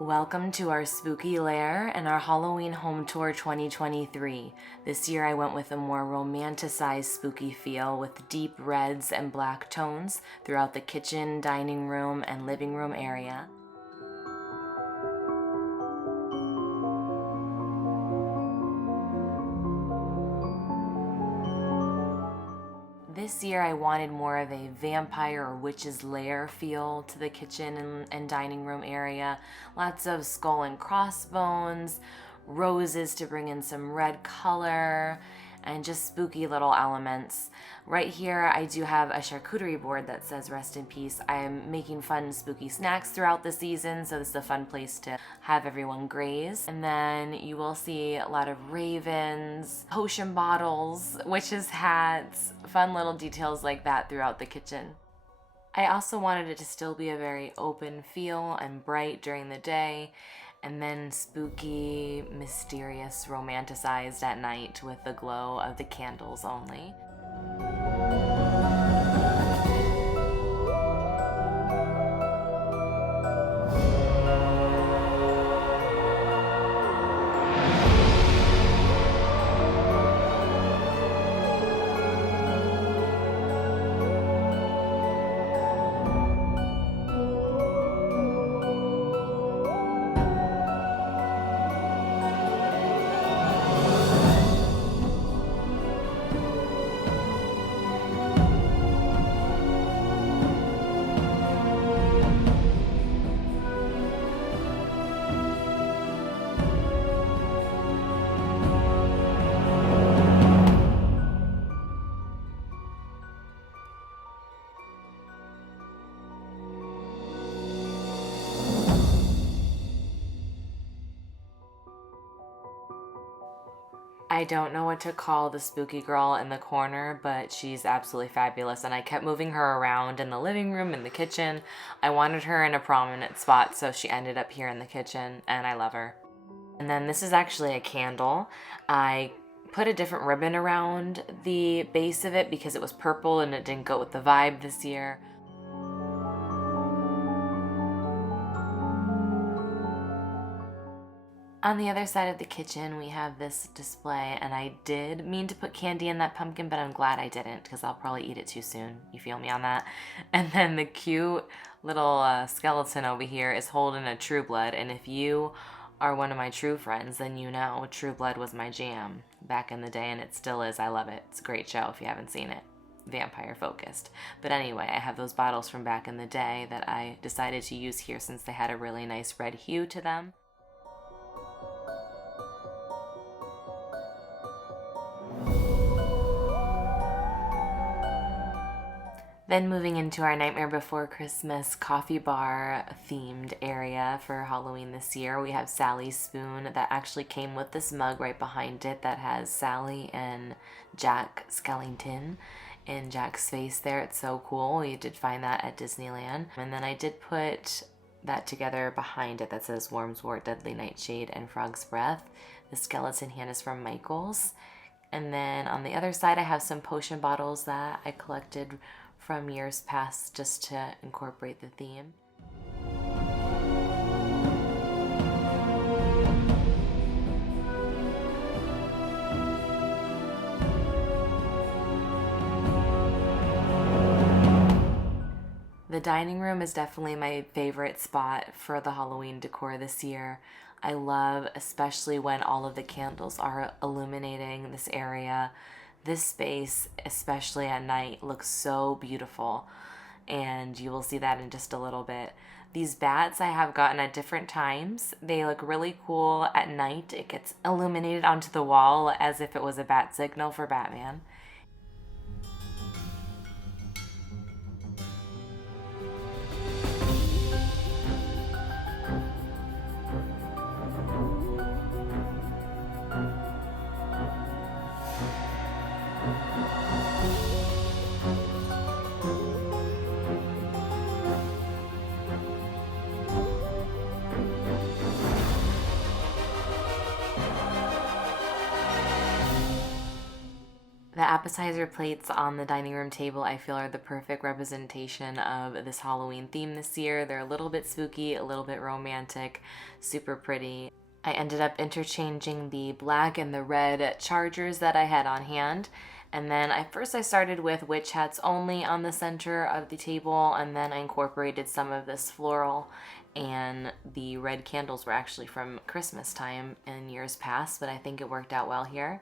Welcome to our spooky lair and our Halloween home tour 2023. This year I went with a more romanticized spooky feel with deep reds and black tones throughout the kitchen, dining room, and living room area. This year I wanted more of a vampire or witch's lair feel to the kitchen and dining room area. Lots of skull and crossbones, roses to bring in some red color, and just spooky little elements. Right here I do have a charcuterie board that says rest in peace. I am making fun spooky snacks throughout the season, so this is a fun place to have everyone graze. And then you will see a lot of ravens, potion bottles, witches' hats, fun little details like that throughout the kitchen. I also wanted it to still be a very open feel and bright during the day, and then spooky, mysterious, romanticized at night with the glow of the candles only. I don't know what to call the spooky girl in the corner, but she's absolutely fabulous, and I kept moving her around in the living room, in the kitchen. I wanted her in a prominent spot, so she ended up here in the kitchen, and I love her. And then this is actually a candle. I put a different ribbon around the base of it because it was purple and it didn't go with the vibe this year. On the other side of the kitchen, we have this display, and I did mean to put candy in that pumpkin, but I'm glad I didn't because I'll probably eat it too soon. You feel me on that? And then the cute little skeleton over here is holding a True Blood, and if you are one of my true friends, then you know True Blood was my jam back in the day, and it still is. I love it. It's a great show if you haven't seen it. Vampire focused. But anyway, I have those bottles from back in the day that I decided to use here since they had a really nice red hue to them. Then moving into our Nightmare Before Christmas coffee bar themed area for Halloween this year, we have Sally's spoon that actually came with this mug right behind it that has Sally and Jack Skellington in Jack's face there. It's so cool. You did find that at Disneyland. And then I did put that together behind it that says Wormswort, Deadly Nightshade, and Frog's Breath. The skeleton hand is from Michaels. And then on the other side I have some potion bottles that I collected from years past just to incorporate the theme. The dining room is definitely my favorite spot for the Halloween decor this year. I love especially when all of the candles are illuminating this area. This space, especially at night, looks so beautiful, and you will see that in just a little bit. These bats I have gotten at different times. They look really cool at night. It gets illuminated onto the wall as if it was a bat signal for Batman. The appetizer plates on the dining room table I feel are the perfect representation of this Halloween theme this year. They're a little bit spooky, a little bit romantic, super pretty. I ended up interchanging the black and the red chargers that I had on hand. And then I started with witch hats only on the center of the table, and then I incorporated some of this floral, and the red candles were actually from Christmas time in years past, but I think it worked out well here.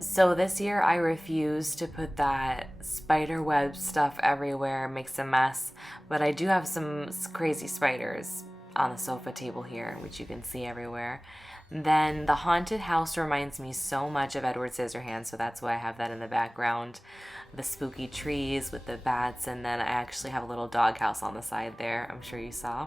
So this year I refuse to put that spider web stuff everywhere, makes a mess, but I do have some crazy spiders on the sofa table here, which you can see everywhere. Then the haunted house reminds me so much of Edward Scissorhands, so that's why I have that in the background. The spooky trees with the bats, and then I actually have a little doghouse on the side there, I'm sure you saw.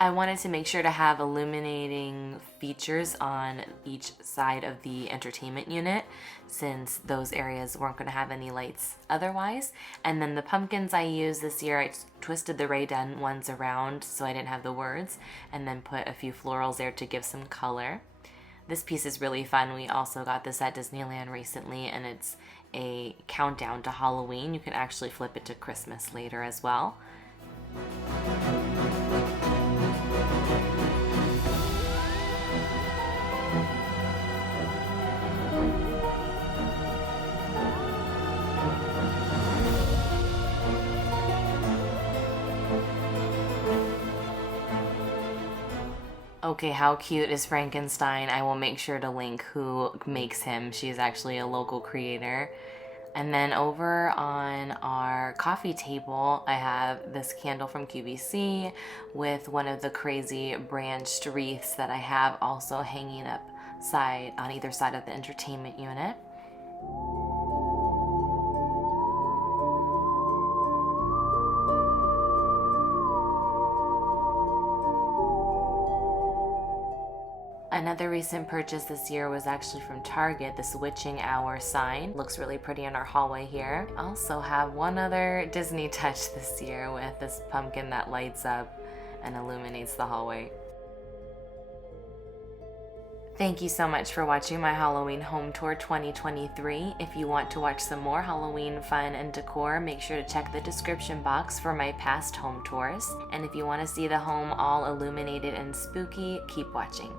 I wanted to make sure to have illuminating features on each side of the entertainment unit, since those areas weren't going to have any lights otherwise. And then the pumpkins I used this year, I twisted the Ray Den ones around so I didn't have the words, and then put a few florals there to give some color. This piece is really fun. We also got this at Disneyland recently, and it's a countdown to Halloween. You can actually flip it to Christmas later as well. Okay, how cute is Frankenstein? I will make sure to link who makes him. She's actually a local creator. And then over on our coffee table, I have this candle from QVC with one of the crazy branched wreaths that I have also hanging up on either side of the entertainment unit. Another recent purchase this year was actually from Target, this witching hour sign. Looks really pretty in our hallway here. I also have one other Disney touch this year with this pumpkin that lights up and illuminates the hallway. Thank you so much for watching my Halloween home tour 2023. If you want to watch some more Halloween fun and decor, make sure to check the description box for my past home tours. And if you want to see the home all illuminated and spooky, keep watching.